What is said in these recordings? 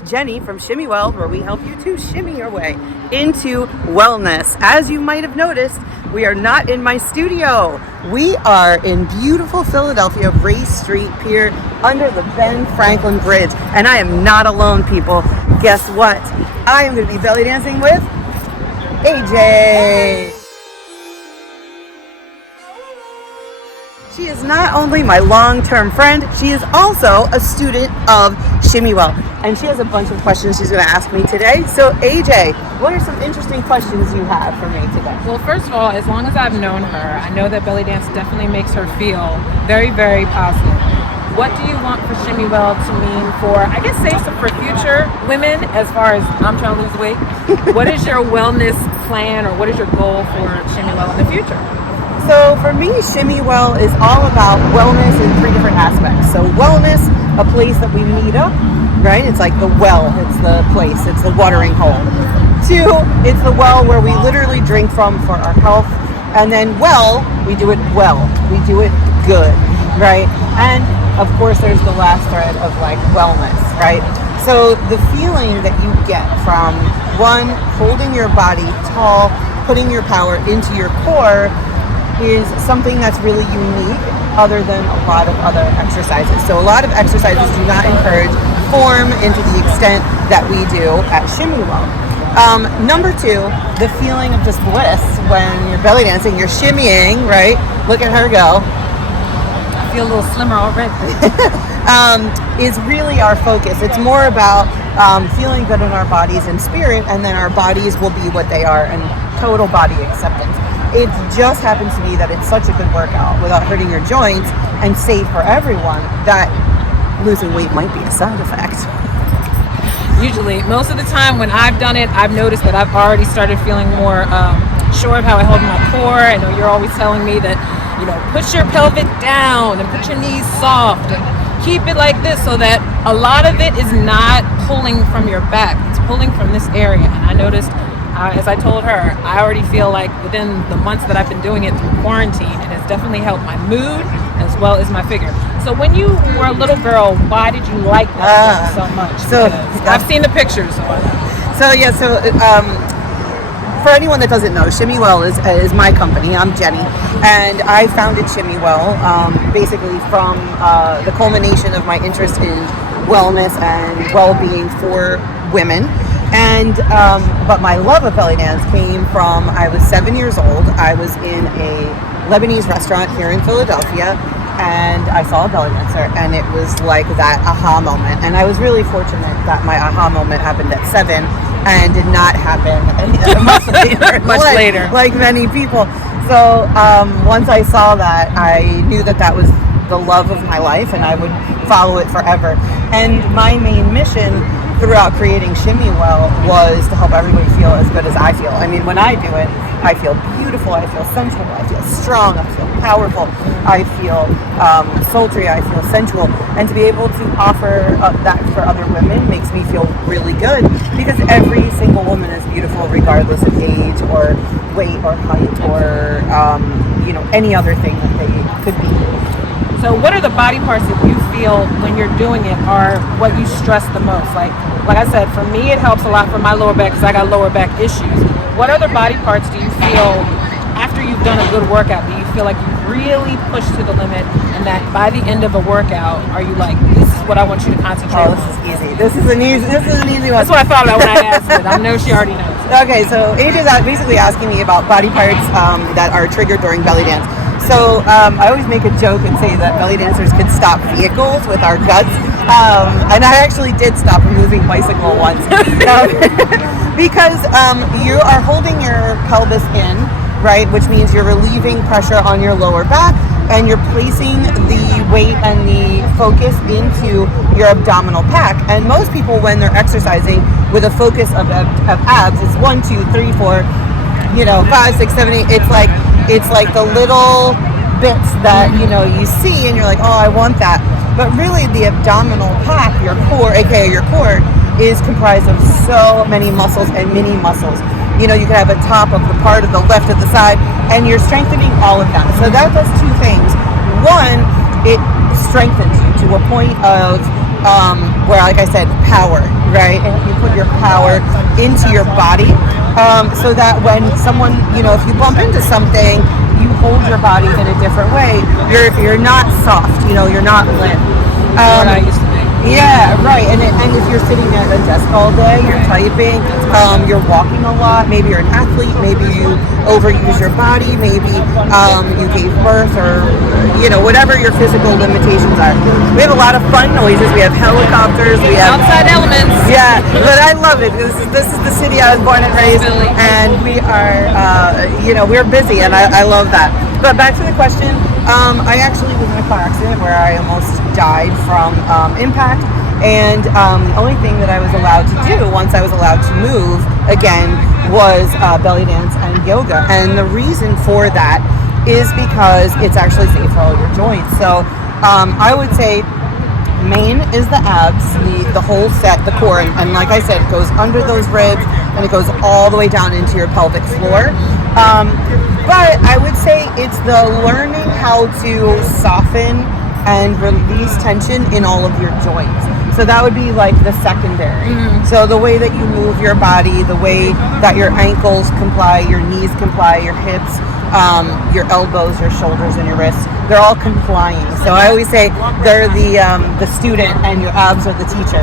It's Jenny from Shimmy World, where we help you to shimmy your way into wellness. As you might have noticed, we are not in my studio. We are in beautiful Philadelphia, Race Street Pier, under the Ben Franklin Bridge. And I am not alone, people. Guess what? I am going to be belly dancing with AJ. She is not only my long-term friend, she is also a student of Shimmy Well. And she has a bunch of questions she's going to ask me today. So AJ, what are some interesting questions you have for me today? Well, first of all, as long as I've known her, I know that belly dance definitely makes her feel very, very positive. What do you want for Shimmy Well to mean for, I guess, say some for future women as far as I'm trying to lose weight? What is your wellness plan or what is your goal for Shimmy Well in the future? So for me, Shimmy Well is all about wellness in three different aspects. So wellness, a place that we meet up, right? It's like the well, it's the place, it's the watering hole. Two, it's the well where we literally drink from for our health. And then well, we do it well, we do it good, right? And of course, there's the last thread of like wellness, right? So the feeling that you get from one, holding your body tall, putting your power into your core is something that's really unique other than a lot of other exercises. So a lot of exercises do not encourage form into the extent that we do at Shimmy Well. Number two, the feeling of just bliss when you're belly dancing, you're shimmying, right? Look at her go. I feel a little slimmer already. Is really our focus. It's more about feeling good in our bodies and spirit, and then our bodies will be what they are, and total body acceptance. It just happens to be that it's such a good workout without hurting your joints and safe for everyone that losing weight might be a side effect. Usually, most of the time when I've done it, I've noticed that I've already started feeling more sure of how I hold my core. I know you're always telling me that, you know, push your pelvic down and put your knees soft and keep it like this so that a lot of it is not pulling from your back. It's pulling from this area. And I noticed, as I told her, I already feel like within the months that I've been doing it through quarantine, it has definitely helped my mood as well as my figure. So when you were a little girl, why did you like that so much? So I've seen the pictures. So for anyone that doesn't know, Shimmy Well is my company. I'm Jeni, and I founded Shimmy Well basically from the culmination of my interest in wellness and well-being for women. And but my love of belly dance came from, I was 7 years old. I was in a Lebanese restaurant here in Philadelphia, and I saw a belly dancer, and it was like that aha moment. And I was really fortunate that my aha moment happened at 7 and did not happen much later, like many people. So once I saw that, I knew that that was the love of my life, and I would follow it forever. And my main mission throughout creating Shimmy Well was to help everybody feel as good as I feel. I mean, when I do it, I feel beautiful, I feel sensual, I feel strong, I feel powerful, I feel sultry, I feel sensual. And to be able to offer that for other women makes me feel really good, because every single woman is beautiful regardless of age or weight or height or any other thing that they could be. So what are the body parts that you feel when you're doing it are what you stress the most? Like I said, for me, it helps a lot for my lower back because I got lower back issues. What other body parts do you feel after you've done a good workout, do you feel like you really pushed to the limit, and that by the end of a workout, are you like, this is what I want you to concentrate on? This is easy. This is an easy one. That's what I thought about when I asked it. I know she already knows. Okay, so AJ's basically asking me about body parts that are triggered during belly dance. So I always make a joke and say that belly dancers can stop vehicles with our guts. And I actually did stop a moving bicycle once. Because you are holding your pelvis in, right? Which means you're relieving pressure on your lower back, and you're placing the weight and the focus into your abdominal pack. And most people, when they're exercising with a focus of abs, it's 1, 2, 3, 4, 5, 6, 7, 8. It's like the little bits that you see, and you're like, oh, I want that. But really, the abdominal pack, your core, aka your core, is comprised of so many muscles and mini muscles. You can have a top of the part of the left of the side, and you're strengthening all of them. So that does two things. One, it strengthens you to a point of where, like I said, power, right? And you put your power into your body, so that when someone, if you bump into something, you hold your body in a different way. You're not soft, you're not limp. What I used to be. Yeah, right. And if you're sitting at a desk all day, you're typing, you're walking a lot, maybe you're an athlete, maybe you overuse your body, maybe you gave birth, or whatever your physical limitations are. We have a lot of fun noises. We have helicopters. We have Outside elements. Yeah, but I love it. This is the city I was born and raised, and we are we're busy, and I love that. But back to the question, I actually was in a car accident where I almost died from impact, and the only thing that I was allowed to do once I was allowed to move again was belly dance and yoga. And the reason for that is because it's actually safe for all your joints. So I would say main is the abs, the whole set, the core, and like I said, it goes under those ribs and it goes all the way down into your pelvic floor. But I would say it's the learning how to soften and release tension in all of your joints. So that would be like the secondary. So the way that you move your body, the way that your ankles comply, your knees comply, your hips, your elbows, your shoulders, and your wrists, they're all complying. So I always say they're the student and your abs are the teacher,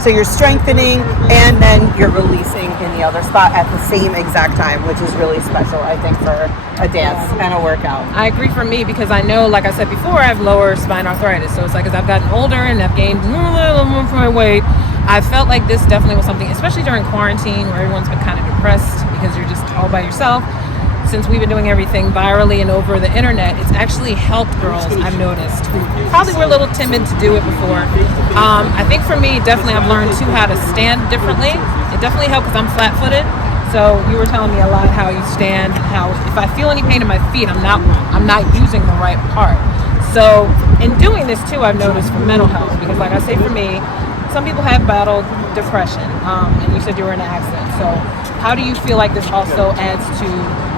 So you're strengthening and then you're releasing in the other spot at the same exact time, which is really special, I think, for a dance and a workout. I agree for me because I know, like I said before, I have lower spine arthritis. So it's like as I've gotten older and I've gained a little more for my weight, I felt like this definitely was something, especially during quarantine where everyone's been kind of depressed because you're just all by yourself. Since we've been doing everything virally and over the internet, it's actually helped girls, I've noticed, who probably were a little timid to do it before. I think for me, definitely I've learned too how to stand differently. It definitely helped because I'm flat-footed. So you were telling me a lot how you stand and how if I feel any pain in my feet, I'm not using the right part. So in doing this too, I've noticed for mental health, because like I say for me, some people have battled depression, and you said you were in an accident. So how do you feel like this also adds to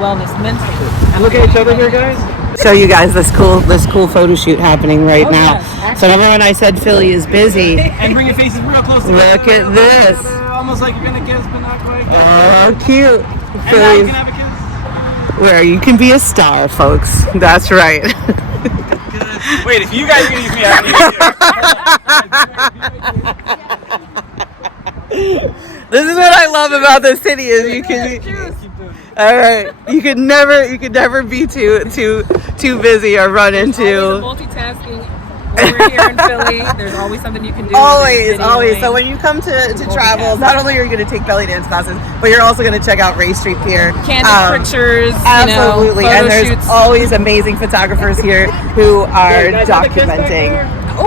wellness mentally? Look at each other here, guys. Show you guys this cool photo shoot happening right now. Yes, So remember when I said Philly is busy? And bring your faces real close together. Look at this. Almost like you're gonna kiss, but not quite. Oh, cute. And now you Philly, can have a kiss. where you can be a star, folks. That's right. Good. Wait, if you guys are gonna use me, I'm This is what I love about this city is you can. All right, you could never be too busy or run into. Multitasking. When we're here in Philly, there's always something you can do. Always. So when you come to travel, not only are you going to take belly dance classes, but you're also going to check out Race Street Pier. Candid pictures, absolutely, photo and there's shoots. always amazing photographers here who are documenting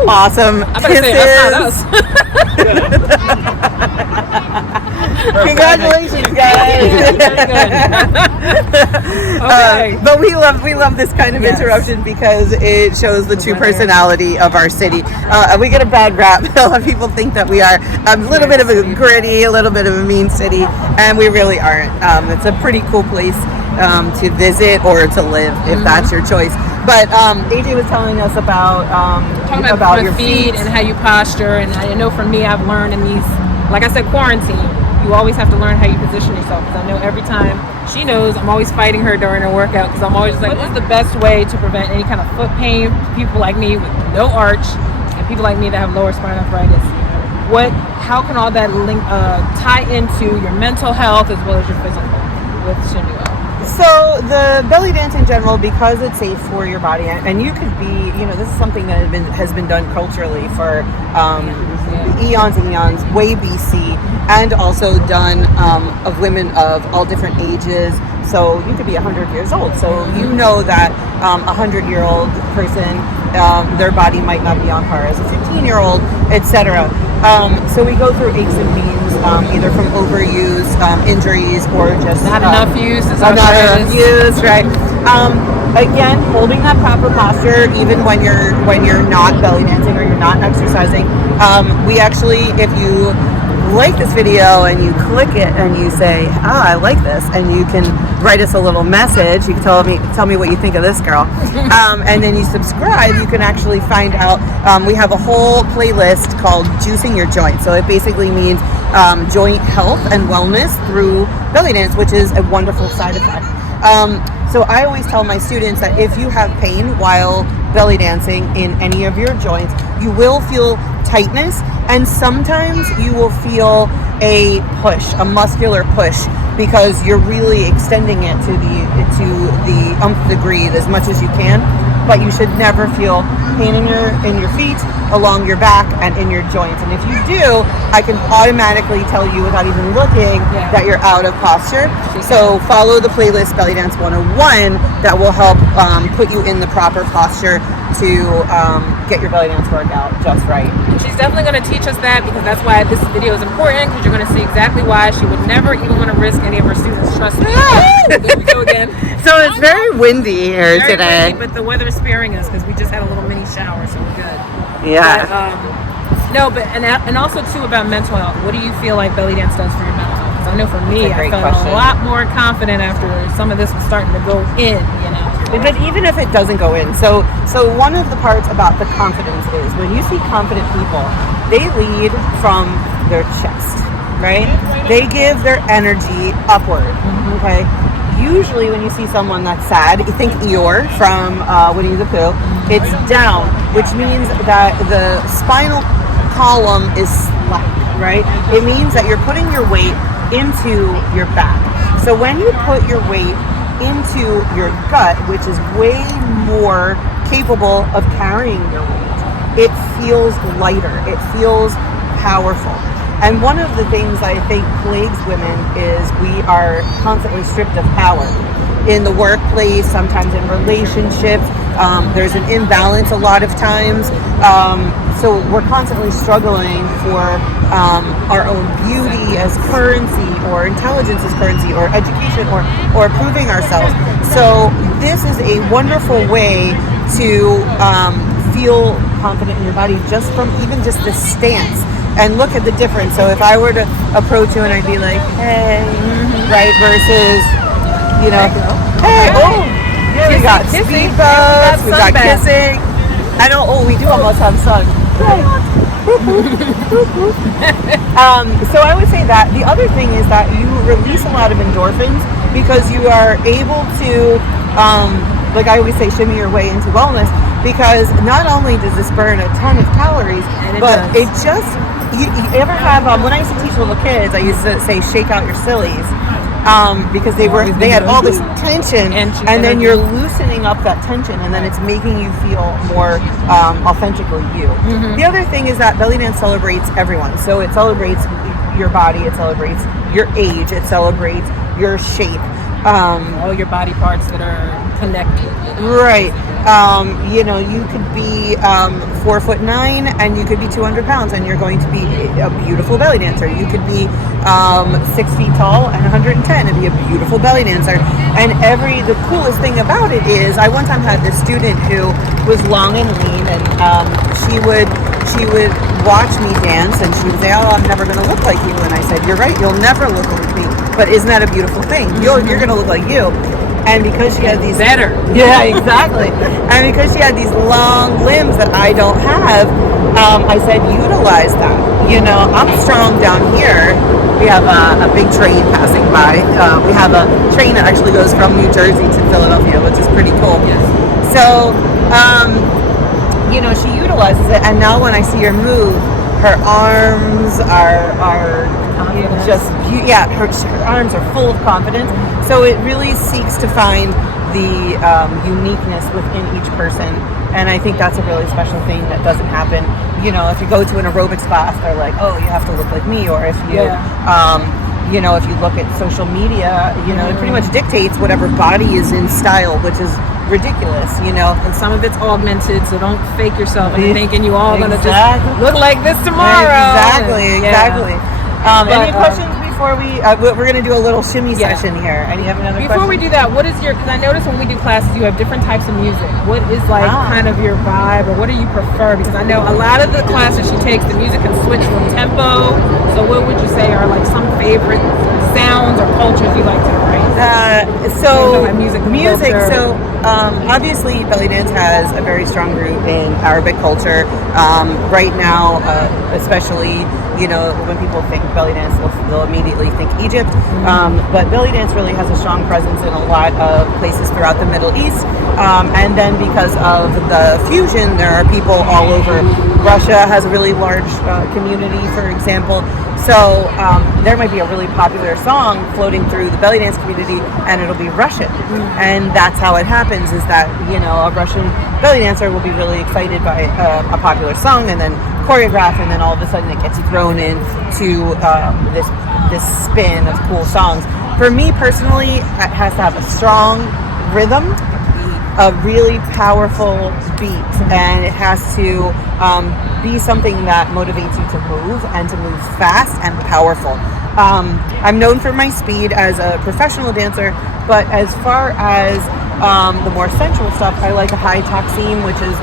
awesome I better say that's not kisses. us. Congratulations, guys! Okay. But we love this kind of interruption because it shows the true personality of our city. We get a bad rap. A lot of people think that we are a little bit of a gritty, a little bit of a mean city, and we really aren't. It's a pretty cool place to visit or to live if that's your choice. But AJ was telling us about Talking about your feet and how you posture, and I know for me, I've learned in these, like I said, quarantine. You always have to learn how you position yourself, because I know every time she knows I'm always fighting her during her workout, because I'm always like, what is the best way to prevent any kind of foot pain? People like me with no arch and people like me that have lower spine arthritis. How can all that tie into your mental health as well as your physical with Shimmy? So the belly dance in general, because it's safe for your body, and you could be, this is something that has been done culturally for eons and eons, way BC, and also done of women of all different ages. So you could be 100 years old. So you know that a 100-year-old person, their body might not be on par as a 15-year-old, etc. So we go through aches and pains, either from overuse, injuries, or just Not enough use. not enough use, right? Again, holding that proper posture, even when you're not belly dancing or you're not exercising. We actually, if you like this video and you click it and you say, I like this, and you can write us a little message. You can tell me what you think of this girl, and then you subscribe. You can actually find out. We have a whole playlist called Juicing Your Joints. So it basically means joint health and wellness through belly dance, which is a wonderful side effect. So I always tell my students that if you have pain while belly dancing in any of your joints, you will feel tightness, and sometimes you will feel a push, a muscular push, because you're really extending it to the nth degree as much as you can. But you should never feel pain in your feet, along your back, and in your joints. And if you do, I can automatically tell you without even looking that you're out of posture. So follow the playlist Belly Dance 101 that will help put you in the proper posture to get your belly dance workout just right. And she's definitely going to teach us that, because that's why this video is important, because you're going to see exactly why she would never even want to risk any of her students. Trust me. There we go again. So it's very windy here Very today. windy, but the weather is sparing us because we just had a little mini shower, so we're good. Yeah. But, and also too about mental health. What do you feel like belly dance does for your mental health? Because I know for me, That's a I great felt question. a lot more confident after some of this was starting to go in. But even if it doesn't go in, so one of the parts about the confidence is when you see confident people, they lead from their chest, right? They give their energy upward, okay? Usually when you see someone that's sad, you think Eeyore from Winnie the Pooh, it's down, which means that the spinal column is slack, right? It means that you're putting your weight into your back. So when you put your weight into your gut, which is way more capable of carrying your weight, it feels lighter, it feels powerful. And one of the things I think plagues women is we are constantly stripped of power in the workplace, sometimes in relationships. There's an imbalance a lot of times. So we're constantly struggling for our own beauty as currency, or intelligence as currency, or education, or proving ourselves. So this is a wonderful way to feel confident in your body just from even just the stance. And look at the difference. So if I were to approach you and I'd be like, hey, right, versus, hey, yeah, we got speed bumps, we got kissing. I know, we do almost have sun. So I would say that. The other thing is that you release a lot of endorphins because you are able to, like I always say, shimmy your way into wellness, because not only does this burn a ton of calories, but it just, you ever have, when I used to teach little kids, I used to say, shake out your sillies. Because they had all this tension, and then you're loosening up that tension, and then it's making you feel more authentically you. The other thing is that belly dance celebrates everyone. So it celebrates your body, it celebrates your age, it celebrates your shape. All your body parts that are connected. Right. You could be 4'9" and you could be 200 pounds and you're going to be a beautiful belly dancer. You could be 6 feet tall and 110 and be a beautiful belly dancer. And the coolest thing about it is, I one time had this student who was long and lean, and she would watch me dance, and she would say, "Oh, I'm never going to look like you." And I said, "You're right. You'll never look like me. But isn't that a beautiful thing? You're going to look like you." And because she had these better, yeah, exactly. And because she had these long limbs that I don't have, I said, utilize that. I'm strong down here. We have a big train passing by. We have a train that actually goes from New Jersey to Philadelphia, which is pretty cool. Yes. So, she utilizes it, and now when I see her move, her arms are just, her arms are full of confidence. So it really seeks to find the uniqueness within each person, and I think that's a really special thing that doesn't happen. If you go to an aerobics class, they're like, "Oh, you have to look like me," or if you, if you look at social media, it pretty much dictates whatever body is in style, which is ridiculous, And some of it's augmented, so don't fake yourself and thinking you all gonna just Exactly. look like this tomorrow. Exactly. Any questions before we're gonna do a little shimmy session here. And you have another Before we question? do that, what is your? Because I notice when we do classes, you have different types of music. What is like kind of your vibe, or what do you prefer? Because I know a lot of the classes she takes, the music can switch from tempo. So what would you say are like some favorite sounds or cultures you like to embrace? Music. So obviously, belly dance has a very strong root in Arabic culture. Right now, especially, when people think belly dance, they'll immediately think Egypt. But belly dance really has a strong presence in a lot of places throughout the Middle East. And then because of the fusion, there are people all over. Russia has a really large community, for example. So there might be a really popular song floating through the belly dance community, and it'll be Russian. And that's how it happens, is that, a Russian belly dancer will be really excited by a popular song and then choreograph, and then all of a sudden it gets thrown into this spin of cool songs. For me personally, it has to have a strong rhythm, a really powerful beat, and it has to be something that motivates you to move and to move fast and powerful. I'm known for my speed as a professional dancer, but as far as the more sensual stuff, I like a high taksim, which is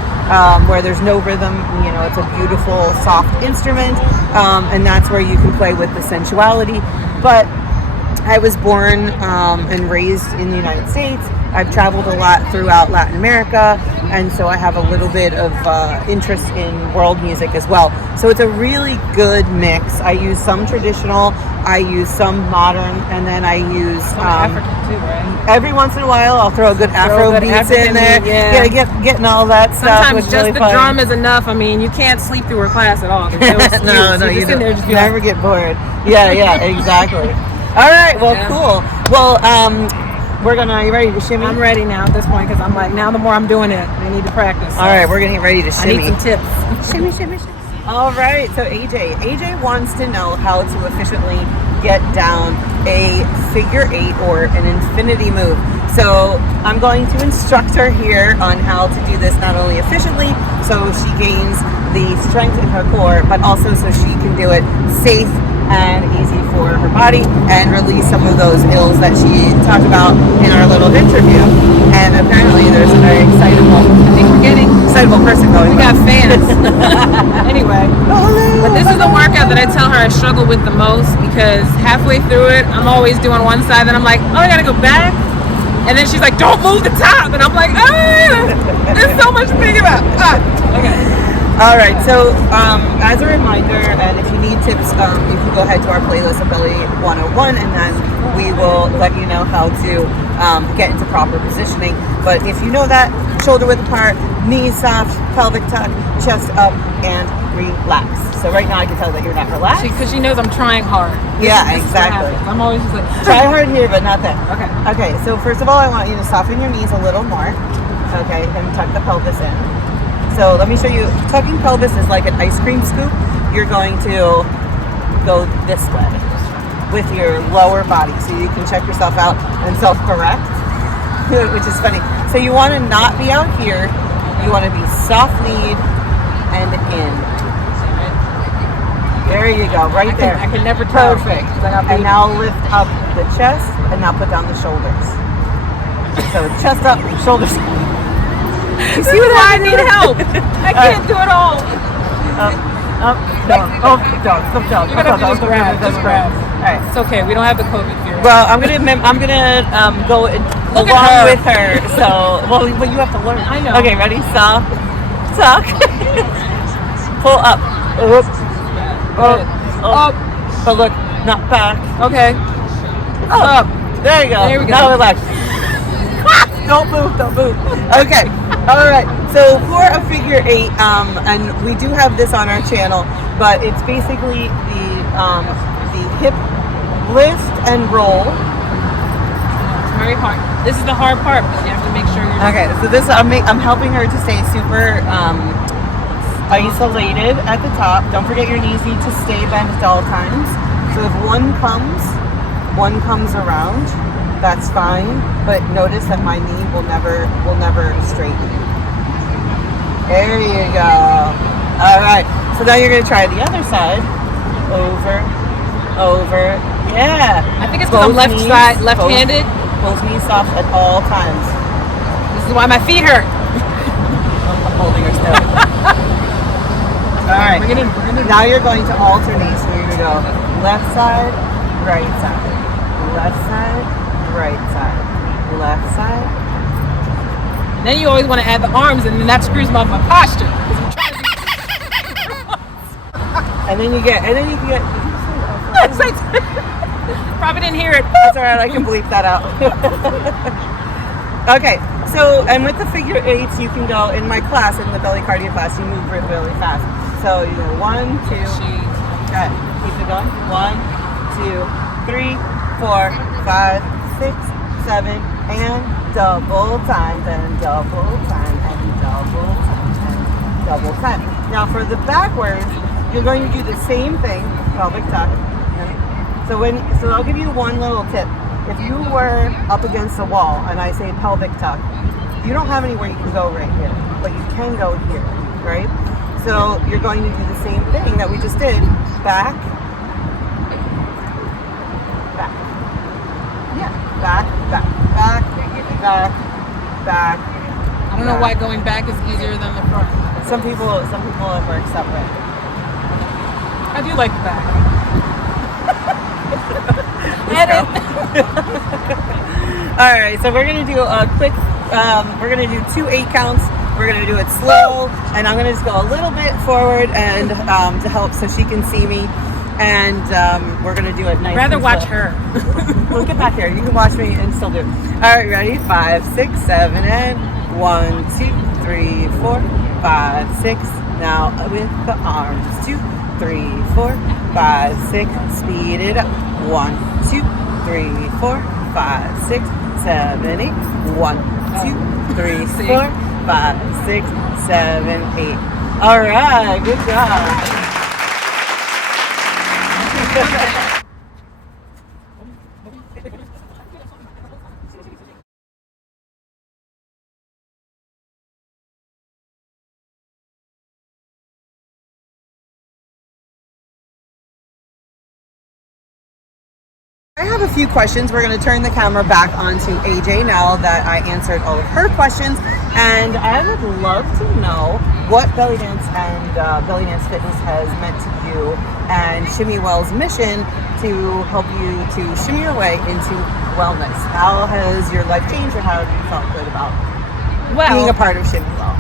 where there's no rhythm. It's a beautiful, soft instrument, and that's where you can play with the sensuality. But I was born and raised in the United States. I've traveled a lot throughout Latin America, and so I have a little bit of interest in world music as well. So it's a really good mix. I use some traditional, I use some modern, and then I use African too, right? Every once in a while, I'll throw a good Afro beats in there. Yeah, getting all that stuff. Sometimes just really the fun. drum is enough. I mean, you can't sleep through her class at all. No, you just in there, just be never get bored. Yeah, exactly. All right, well, cool. Well, are you ready to shimmy? I'm ready now at this point, because I'm like, now the more I'm doing it, I need to practice. So all right, we're gonna get ready to shimmy. I need some tips. Shimmy. All right, so AJ wants to know how to efficiently get down a figure 8 or an infinity move. So I'm going to instruct her here on how to do this, not only efficiently, so she gains the strength in her core, but also so she can do it safe and easy for her body and release some of those ills that she talked about in our little interview. And apparently there's a very excitable person going. We got fans. Anyway, but this is the workout that I tell her I struggle with the most, because halfway through it, I'm always doing one side, then I'm like, oh, I gotta go back. And then she's like, don't move the top. And I'm like, there's so much to think about. Okay. All right, so as a reminder, and if you need tips, you can go ahead to our playlist of Belly 101, and then we will let you know how to get into proper positioning. But if you know that, shoulder width apart, knees soft, pelvic tuck, chest up, and relax. So right now I can tell that you're not relaxed. Because she knows I'm trying hard. Yeah, exactly. I'm always just like, try hard here, but not there. Okay. Okay, so first of all, I want you to soften your knees a little more. Okay, and tuck the pelvis in. So let me show you. Tucking pelvis is like an ice cream scoop. You're going to go this way with your lower body, so you can check yourself out and self-correct, which is funny. So you want to not be out here. You want to be soft-kneed and in. There you go, right there. I can never tell. Perfect. And now lift up the chest, and now put down the shoulders. So chest up, shoulders. You see what I need help. I can't do it all. Don't. You're gonna have to just grab. All right. It's okay. We don't have the COVID fear. Well, I'm gonna go Look at along her. with her. So, well, you have to learn. I know. Okay, ready? Soft, tuck, pull up, up. But look, not back. Okay. Up. There you go. There we go. Now relax. Don't move. Okay. All right. So for a figure 8, and we do have this on our channel, but it's basically the hip lift and roll. It's very hard. This is the hard part, because you have to make sure you're. Okay. So this I'm helping her to stay super isolated at the top. Don't forget your knees need to stay bent at all times. So if one comes around, that's fine, but notice that my knee will never straighten. There you go. All right, so now you're gonna try the other side. Over, Yeah. I think it's because I'm left-handed. Both knees soft at all times. This is why my feet hurt. I'm holding her still. All right. Bring it in. Now you're going to alternate. So you're going to go left side, right side. Left side, right side. Left side. Then you always want to add the arms, and then that screws up my posture. And then you can get. Probably didn't hear it. That's all right. I can bleep that out. Okay. So, and with the figure eights, you can go in my class, in the belly cardio class. You move really fast. So you go 1, 2. Okay. Keep it going. 1, 2, 3, 4, 5, 6, 7, and double time, then double time, and double time, and double time. Now for the backwards, you're going to do the same thing, pelvic tuck. Okay? So I'll give you one little tip. If you were up against a wall and I say pelvic tuck, you don't have anywhere you can go right here, but you can go here, right? So you're going to do the same thing that we just did, back, back. Yeah, back, back, back, back, back. I don't know why going back is easier than the front. Some people it works that way. I do like the back. Edit. All right, so we're gonna do a quick. We're gonna do 2 8 counts. We're gonna do it slow, and I'm gonna just go a little bit forward and to help so she can see me. And we're gonna do it nice. I'd rather and watch slow. her. Well, get back here. You can watch me and still do it. All right, ready? 5, 6, 7, and 1, 2, 3, 4, 5, 6. Now with the arms. 2, 3, 4, 5, 6. Speed it up. 1, 2, 3, 4, 5, 6, 7, 8. 1, 2, 3, 4, 5, 6, 7, 8. All right, good job. I have a few questions. We're going to turn the camera back onto AJ now that I answered all of her questions. And I would love to know what belly dance and belly dance fitness has meant to you and Shimmy Well's mission to help you to shimmy your way into wellness. How has your life changed, or how have you felt good about being a part of Shimmy Well?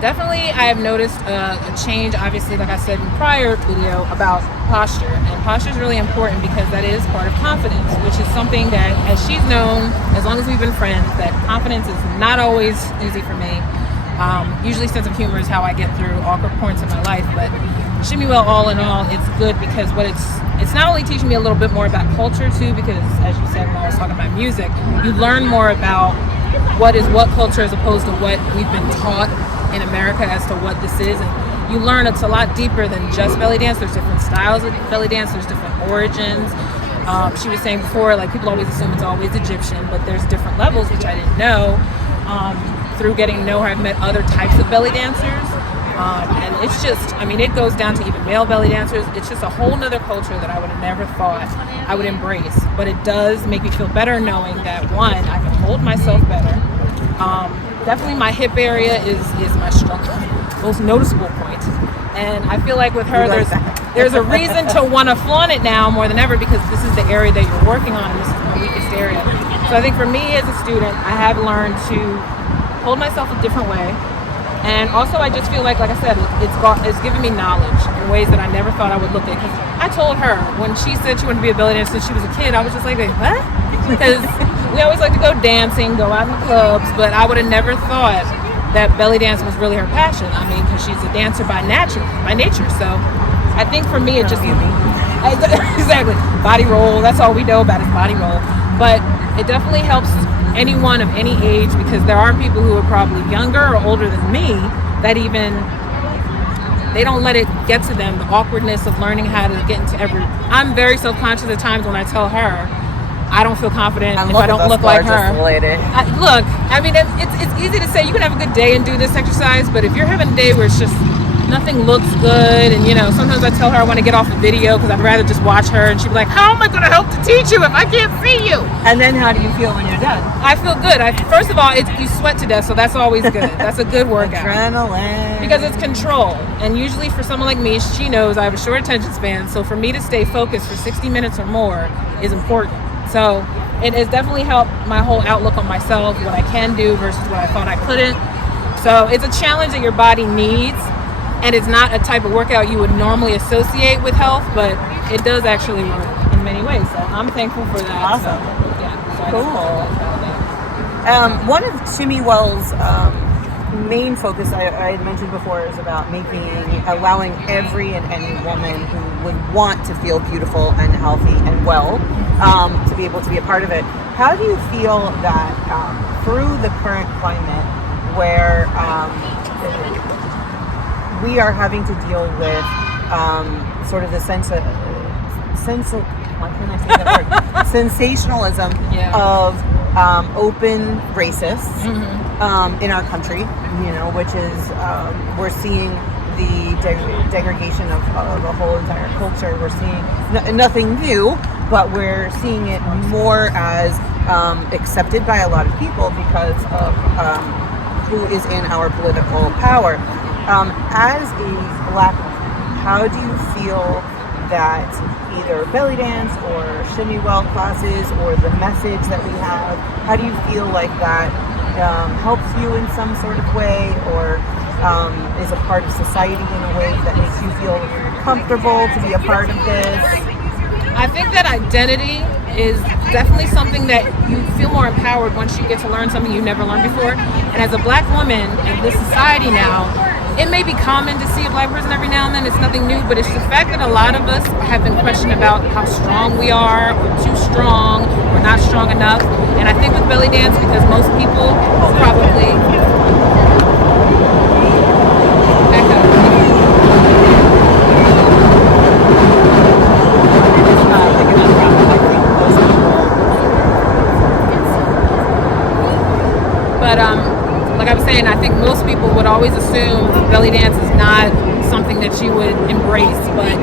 Definitely, I have noticed a change, obviously, like I said in the prior video, about posture. And posture is really important because that is part of confidence, which is something that, as she's known, as long as we've been friends, that confidence is not always easy for me. Usually sense of humor is how I get through awkward points in my life, but Shimmy Well, all in all, it's good because it's not only teaching me a little bit more about culture too, because as you said when I was talking about music, you learn more about what is what culture as opposed to what we've been taught in America as to what this is. And you learn it's a lot deeper than just belly dance. There's different styles of belly dance, there's different origins. She was saying before, like, people always assume it's always Egyptian, but there's different levels, which I didn't know. Through getting to know her, I've met other types of belly dancers. And it's just, I mean, it goes down to even male belly dancers. It's just a whole nother culture that I would have never thought I would embrace. But it does make me feel better knowing that, one, I can hold myself better. Definitely my hip area is my most noticeable point. And I feel like with her, there's a reason to want to flaunt it now more than ever, because this is the area that you're working on, and this is my weakest area. So I think for me as a student, I have learned to hold myself a different way. And also, I just feel like I said, it's given me knowledge in ways that I never thought I would look at. Because I told her when she said she wanted to be a belly dancer since she was a kid, I was just like, what? Because we always like to go dancing, go out in the clubs, but I would have never thought that belly dance was really her passion. I mean, because she's a dancer by nature. So I think for me, it just exactly body roll. That's all we know about is body roll. But it definitely helps anyone of any age, because there are people who are probably younger or older than me that they don't let it get to them, the awkwardness of learning how to get into I'm very self-conscious at times when I tell her I don't feel confident if I don't look like her. I mean, it's easy to say you can have a good day and do this exercise, but if you're having a day where it's just nothing looks good, and sometimes I tell her I want to get off a video because I'd rather just watch her, and she'd be like, how am I going to help to teach you if I can't see you? And then how do you feel when you're done? I feel good. First of all, you sweat to death, so that's always good. That's a good workout. Adrenaline. Because it's control, and usually for someone like me, she knows I have a short attention span, so for me to stay focused for 60 minutes or more is important. So it has definitely helped my whole outlook on myself, what I can do versus what I thought I couldn't. So it's a challenge that your body needs, and it's not a type of workout you would normally associate with health, but it does actually work in many ways. So I'm thankful for that. Awesome. So, yeah. So Cool. One of Shimmy Well's main focus I had mentioned before is about allowing every and any woman who would want to feel beautiful and healthy and well to be able to be a part of it. How do you feel that through the current climate where we are having to deal with sort of the sensationalism of open racists in our country, which is we're seeing the degradation of the whole entire culture. We're seeing nothing new, but we're seeing it more as accepted by a lot of people because of who is in our political power. As a Black woman, how do you feel that either belly dance or Shimmy Well classes or the message that we have, how do you feel like that helps you in some sort of way, or is a part of society in a way that makes you feel comfortable to be a part of this? I think that identity is definitely something that you feel more empowered once you get to learn something you've never learned before. And as a Black woman in this society now, it may be common to see a Black person every now and then. It's nothing new, but it's the fact that a lot of us have been questioned about how strong we are, or too strong, or not strong enough. And I think with belly dance, because most people probably back up. But like I was saying, I think most people would always assume belly dance is not something that you would embrace, but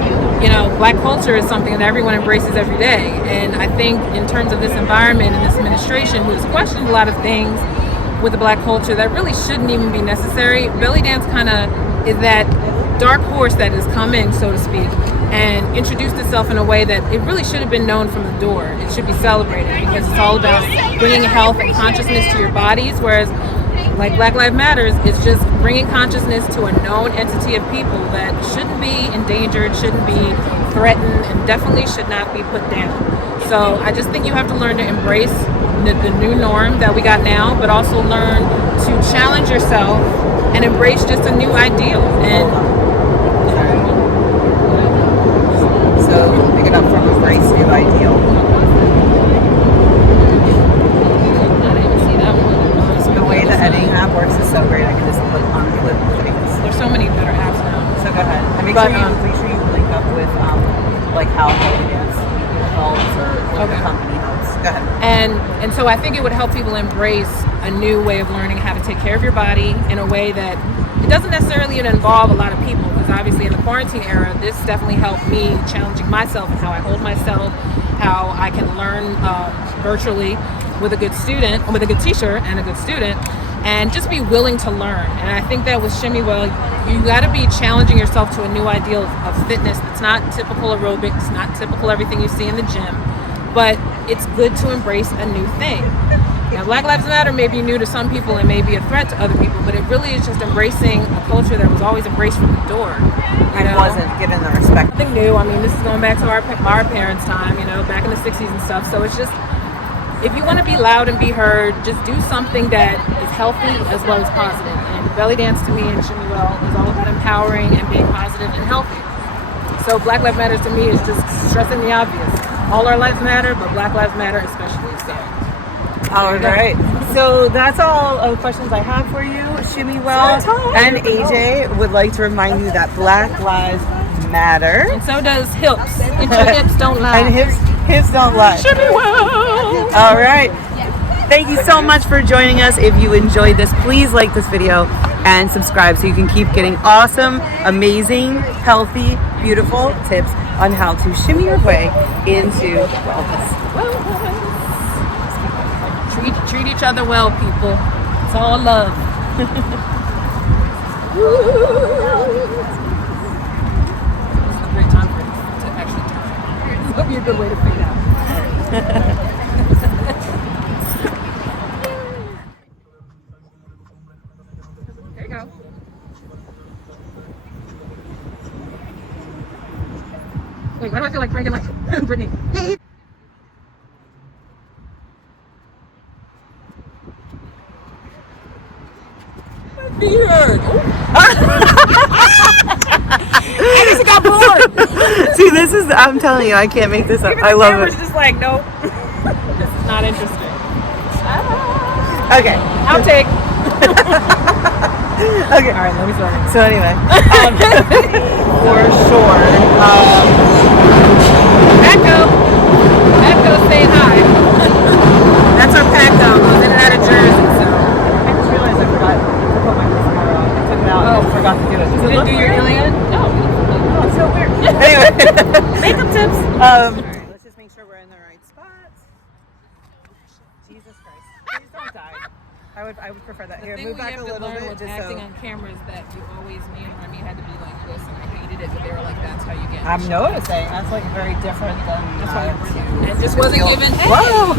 Black culture is something that everyone embraces every day. And I think in terms of this environment and this administration, who has questioned a lot of things with the Black culture that really shouldn't even be necessary, belly dance kind of is that dark horse that has come in, so to speak, and introduced itself in a way that it really should have been known from the door. It should be celebrated because it's all about bringing health and consciousness to your bodies, whereas like Black Lives Matters is just bringing consciousness to a known entity of people that shouldn't be endangered, shouldn't be threatened, and definitely should not be put down. So I just think you have to learn to embrace the new norm that we got now, but also learn to challenge yourself and embrace just a new ideal. And so pick it up from embrace new ideal. The way the editing app works is so great. I can just click on clip things. there's so many better apps now. So go ahead. And make sure you link up with like how belly dance helps or the company helps. Go ahead. And so I think it would help people embrace a new way of learning how to take care of your body in a way that it doesn't necessarily involve a lot of people, because obviously in the quarantine era, this definitely helped me challenging myself and how I hold myself, how I can learn virtually with a good teacher and a good student, and just be willing to learn. And I think that with Shimmy Well, you got to be challenging yourself to a new ideal of fitness that's not typical aerobics, not typical everything you see in the gym, but it's good to embrace a new thing. Now, Black Lives Matter may be new to some people and may be a threat to other people, but it really is just embracing a culture that was always embraced from the door. And wasn't given the respect. Nothing new. I mean, this is going back to our parents' time, back in the 60s and stuff. So it's just, if you want to be loud and be heard, just do something that is healthy as well as positive. And belly dance to me and Shimmy Well is all about empowering and being positive and healthy. So Black Lives Matter to me is just stressing the obvious. All our lives matter, but Black Lives Matter especially. So. All right. So that's all of the questions I have for you, Shimmy Well. And AJ would like to remind you that Black Lives Matter. And so does hips. And your hips don't lie. And hips don't lie. Shimmy Well. All right. Thank you so much for joining us. If you enjoyed this, please like this video and subscribe so you can keep getting awesome, amazing, healthy, beautiful tips on how to shimmy your way into wellness. Treat each other well, people. It's all love. This is a great time for it to actually turn. This would be a good way to fade out. There you go. Wait, why do I feel like drinking like Brittany? Beard. I just got bored. See, this is, I'm telling you, I can't make this up. Even I the love camera's it. just like, nope. This is not interesting. Okay. Outtake. Okay. All right, let me start. So anyway, for sure. Patco saying hi. That's our Patco. Goes in and out of Jersey. So I just realized I forgot to put my mascara on. I took it out and I forgot to do it. Does it You look didn't do your weird? alien? No. Oh, it's so weird. Anyway, Makeup tips. all right, let's just make sure we're in the right spots. Jesus Christ! Please don't die. I would prefer that. Here, The thing move we back have a to little learn bit, with just acting so. on camera is that you always, me and Remy had to be like this, and I hated it, but they were like, that's how you get. I'm noticing that's like very different than. That's why. And just wasn't given. Hey. Whoa!